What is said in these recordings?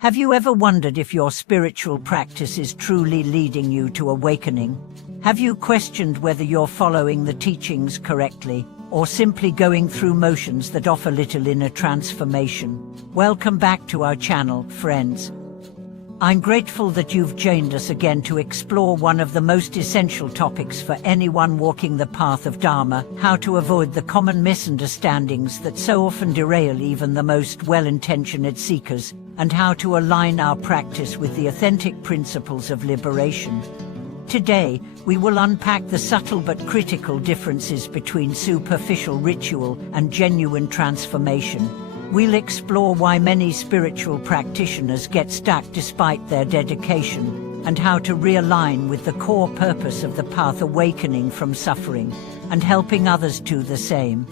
Have you ever wondered if your spiritual practice is truly leading you to awakening? Have you questioned whether you're following the teachings correctly, or simply going through motions that offer little inner transformation? Welcome back to our channel, friends. I'm grateful that you've joined us again to explore one of the most essential topics for anyone walking the path of Dharma: how to avoid the common misunderstandings that so often derail even the most well-intentioned seekers, and how to align our practice with the authentic principles of liberation. Today, we will unpack the subtle but critical differences between superficial ritual and genuine transformation. We'll explore why many spiritual practitioners get stuck despite their dedication, and how to realign with the core purpose of the path: awakening from suffering, and helping others do the same.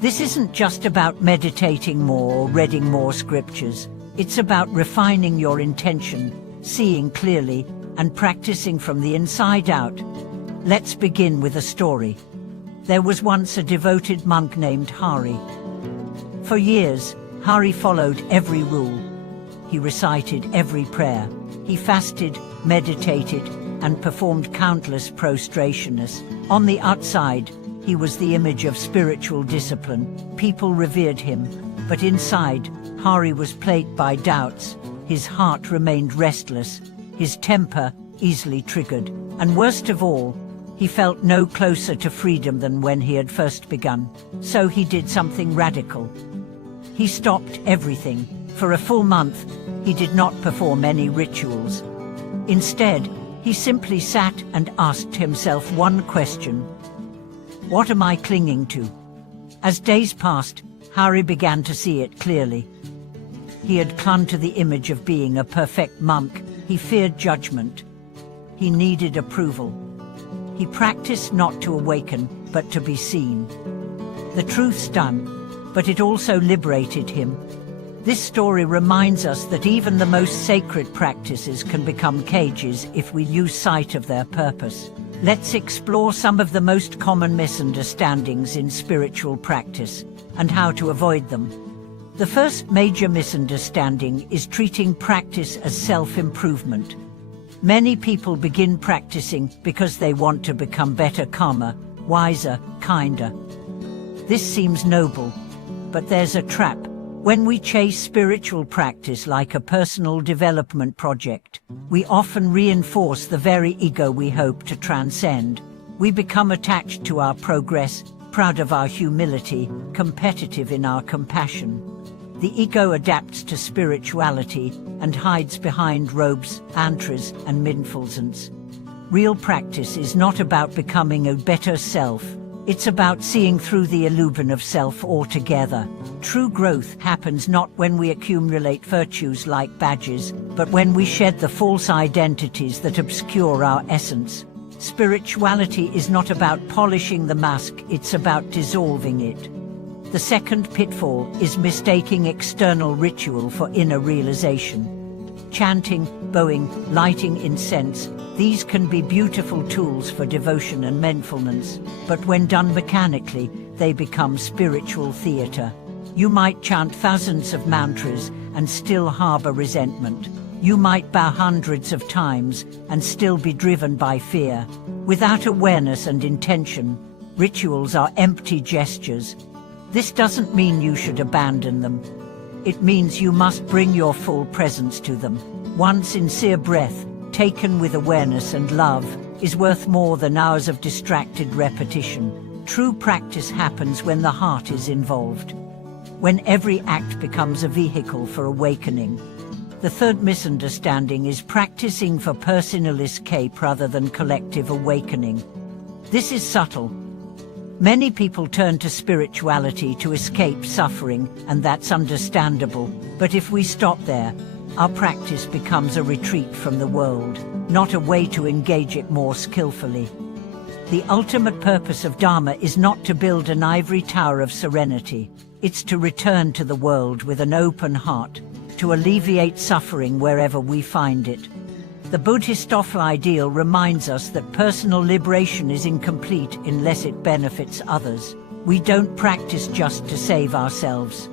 This isn't just about meditating more or reading more scriptures. It's about refining your intention, seeing clearly, and practicing from the inside out. Let's begin with a story. There was once a devoted monk named Hari. For years, Hari followed every rule. He recited every prayer. He fasted, meditated, and performed countless prostrations. On the outside, he was the image of spiritual discipline. People revered him. But inside, Hari was plagued by doubts. His heart remained restless, his temper easily triggered, and worst of all, he felt no closer to freedom than when he had first begun. So he did something radical. He stopped everything. For a full month, he did not perform any rituals. Instead, he simply sat and asked himself one question: what am I clinging to? As days passed, Hari began to see it clearly. He had clung to the image of being a perfect monk. He feared judgment. He needed approval. He practiced not to awaken, but to be seen. The truth stung, but it also liberated him. This story reminds us that even the most sacred practices can become cages if we lose sight of their purpose. Let's explore some of the most common misunderstandings in spiritual practice, and how to avoid them. The first major misunderstanding is treating practice as self-improvement. Many people begin practicing because they want to become better, calmer, wiser, kinder. This seems noble, but there's a trap. When we chase spiritual practice like a personal development project, we often reinforce the very ego we hope to transcend. We become attached to our progress, proud of our humility, competitive in our compassion. The ego adapts to spirituality and hides behind robes, mantras, and mindfulness. Real practice is not about becoming a better self. It's about seeing through the illusion of self altogether. True growth happens not when we accumulate virtues like badges, but when we shed the false identities that obscure our essence. Spirituality is not about polishing the mask, it's about dissolving it. The second pitfall is mistaking external ritual for inner realization. Chanting, bowing, lighting incense, these can be beautiful tools for devotion and mindfulness, but when done mechanically, they become spiritual theater. You might chant thousands of mantras and still harbor resentment. You might bow hundreds of times and still be driven by fear. Without awareness and intention, rituals are empty gestures. This doesn't mean you should abandon them. It means you must bring your full presence to them. One sincere breath, taken with awareness and love, is worth more than hours of distracted repetition. True practice happens when the heart is involved, when every act becomes a vehicle for awakening. The third misunderstanding is practicing for personal escape rather than collective awakening. This is subtle. Many people turn to spirituality to escape suffering, and that's understandable. But if we stop there, our practice becomes a retreat from the world, not a way to engage it more skillfully. The ultimate purpose of Dharma is not to build an ivory tower of serenity. It's to return to the world with an open heart, to alleviate suffering wherever we find it. The Buddhist ideal reminds us that personal liberation is incomplete unless it benefits others. We don't practice just to save ourselves.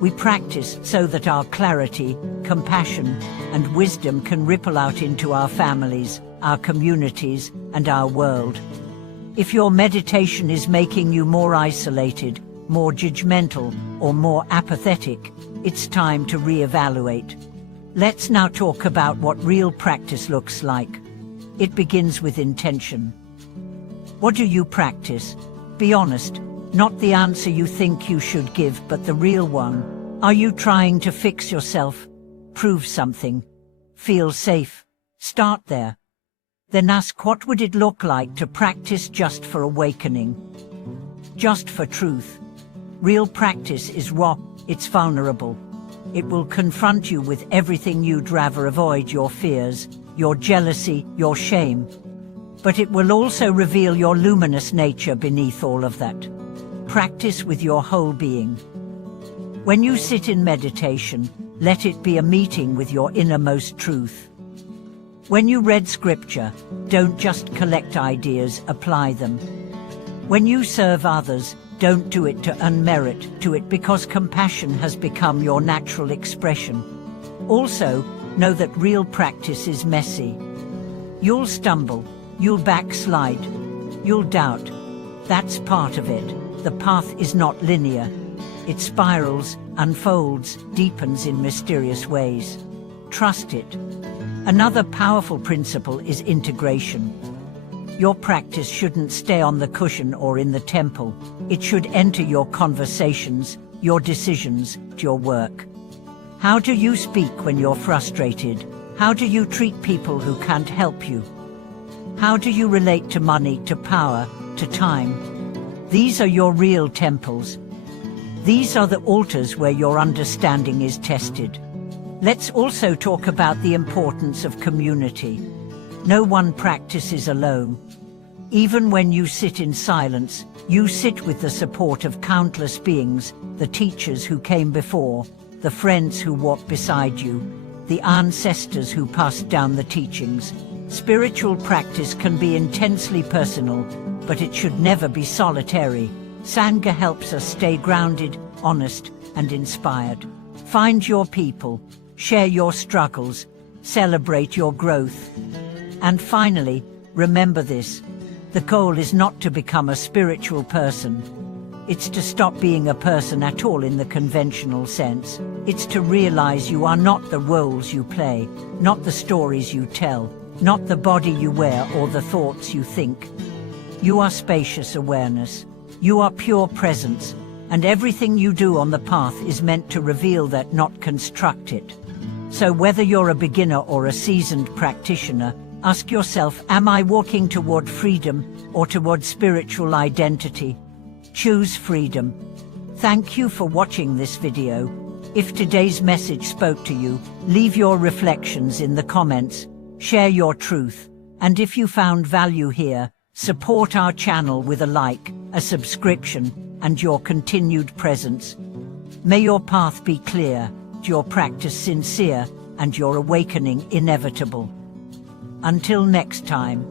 We practice so that our clarity, compassion, and wisdom can ripple out into our families, our communities, and our world. If your meditation is making you more isolated, more judgmental, or more apathetic, it's time to reevaluate. Let's now talk about what real practice looks like. It begins with intention. What do you practice? Be honest, not the answer you think you should give, but the real one. Are you trying to fix yourself? Prove something? Feel safe? Start there. Then ask, what would it look like to practice just for awakening? Just for truth. Real practice is raw, it's vulnerable. It will confront you with everything you'd rather avoid: your fears, your jealousy, your shame. But it will also reveal your luminous nature beneath all of that. Practice with your whole being. When you sit in meditation, let it be a meeting with your innermost truth. When you read scripture, don't just collect ideas, apply them. When you serve others, don't do it to earn merit, do it because compassion has become your natural expression. Also, know that real practice is messy. You'll stumble, you'll backslide, you'll doubt. That's part of it. The path is not linear. It spirals, unfolds, deepens in mysterious ways. Trust it. Another powerful principle is integration. Your practice shouldn't stay on the cushion or in the temple. It should enter your conversations, your decisions, your work. How do you speak when you're frustrated? How do you treat people who can't help you? How do you relate to money, to power, to time? These are your real temples. These are the altars where your understanding is tested. Let's also talk about the importance of community. No one practices alone. Even when you sit in silence, you sit with the support of countless beings, the teachers who came before, the friends who walk beside you, the ancestors who passed down the teachings. Spiritual practice can be intensely personal, but it should never be solitary. Sangha helps us stay grounded, honest, and inspired. Find your people, share your struggles, celebrate your growth. And finally, remember this: the goal is not to become a spiritual person. It's to stop being a person at all in the conventional sense. It's to realize you are not the roles you play, not the stories you tell, not the body you wear or the thoughts you think. You are spacious awareness. You are pure presence, and everything you do on the path is meant to reveal that, not construct it. So whether you're a beginner or a seasoned practitioner, ask yourself, am I walking toward freedom or toward spiritual identity? Choose freedom. Thank you for watching this video. If today's message spoke to you, leave your reflections in the comments, share your truth, and if you found value here, support our channel with a like, a subscription, and your continued presence. May your path be clear, your practice sincere, and your awakening inevitable. Until next time.